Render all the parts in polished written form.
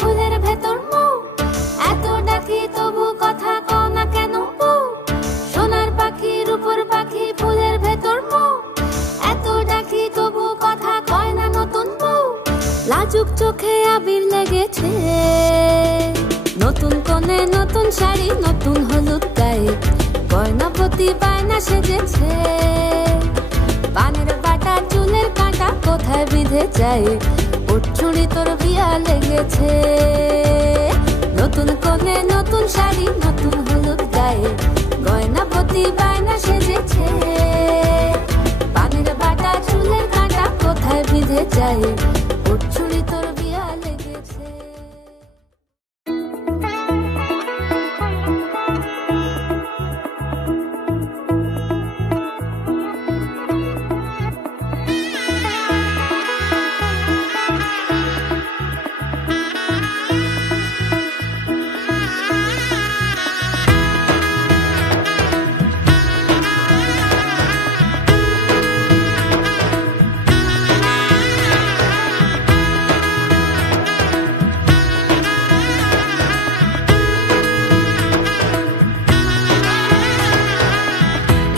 ফুলের ভেতর মৌ, এত ডাকি তবু কথা কও না কেন বউ? সোনার পাখি রূপোর পাখি ফুলের ভেতর মৌ, এত ডাকি তবু কথা কয় না নতুন বউ। লাজুক চোখে আবির লেগেছে, নতুন কোণে নতুন শাড়ি নতুন হলুদ গায়ে, গয়নাপতি বায়না সেজেছে। পানের বাটা চুলের কাঁটা কোথায় বিঁধে যায়, ওর চুড়ি তোর বিয়া লেগেছে। নতুন কোণে নতুন শাড়ি নতুন হলুদ গায়ে, গয়নাপতি বায়না সেজেছে। পানের বাটা চুলের কাঁটা কোথায় বিঁধে যায়, ওর চুড়ি তোর বিয়া লেগেছে।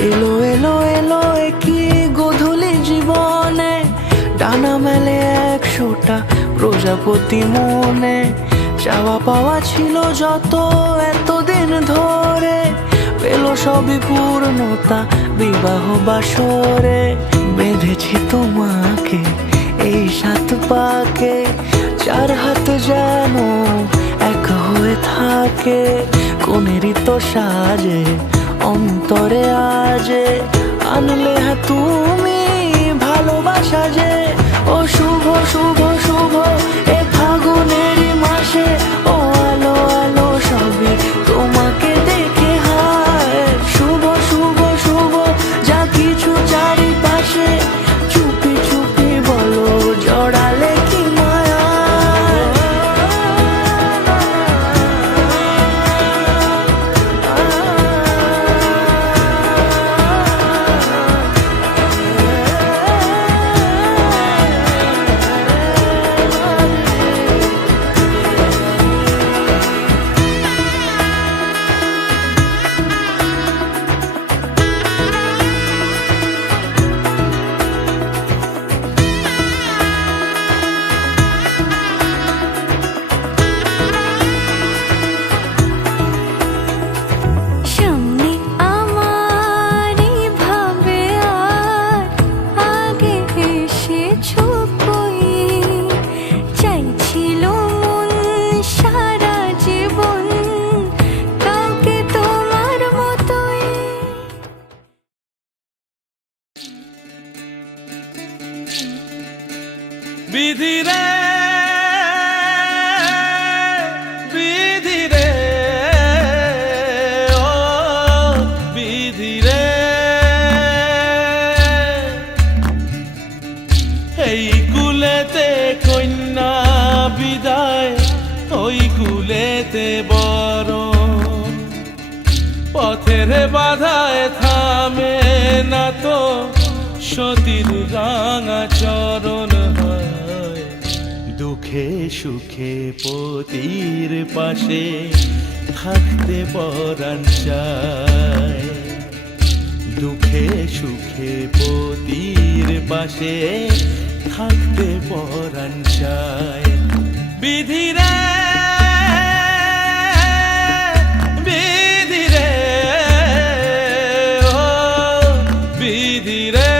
এলো এলো এলো কি গোধূলি জীবনে, ডানা মেলে 100টা প্রজাপতি মনে। চাওয়া পাওয়া ছিল যত এতদিন ধরে, পেল সবই পূর্ণতা বিবাহ বাসরে। বেঁধেছি তোমাকে এই 7 পাকে, 4 হাত যেন এক হয়ে থাকে। কোনেরই তো সাজে অন্তরে আজে, আনলে তুমি ভালোবাসা যে। ও শুভ শুভ শুভ এ ফাগুনেরই মাসে, ও আলো আলো সবই তোমাকে দেখে হায়। শুভ শুভ শুভ যা কিছু চারিপাশে, চুপি চুপি বলো জড়ালে কি মায়া। বিধি রে বিধি রে ও বিধি রে, এই কুলেতে কন্যা বিদায়, ওই কুলেতে বরণ। পথের বাধায় থামে না তো সতীর রাঙা চরণ হয়। দুঃখে সুখে পতির পাশে থাকতে পরাণ চায়। দুঃখে সুখে পতির পাশে থাকতে পরাণ চায়। বিধি রে বিধি রে ও বিধি রে।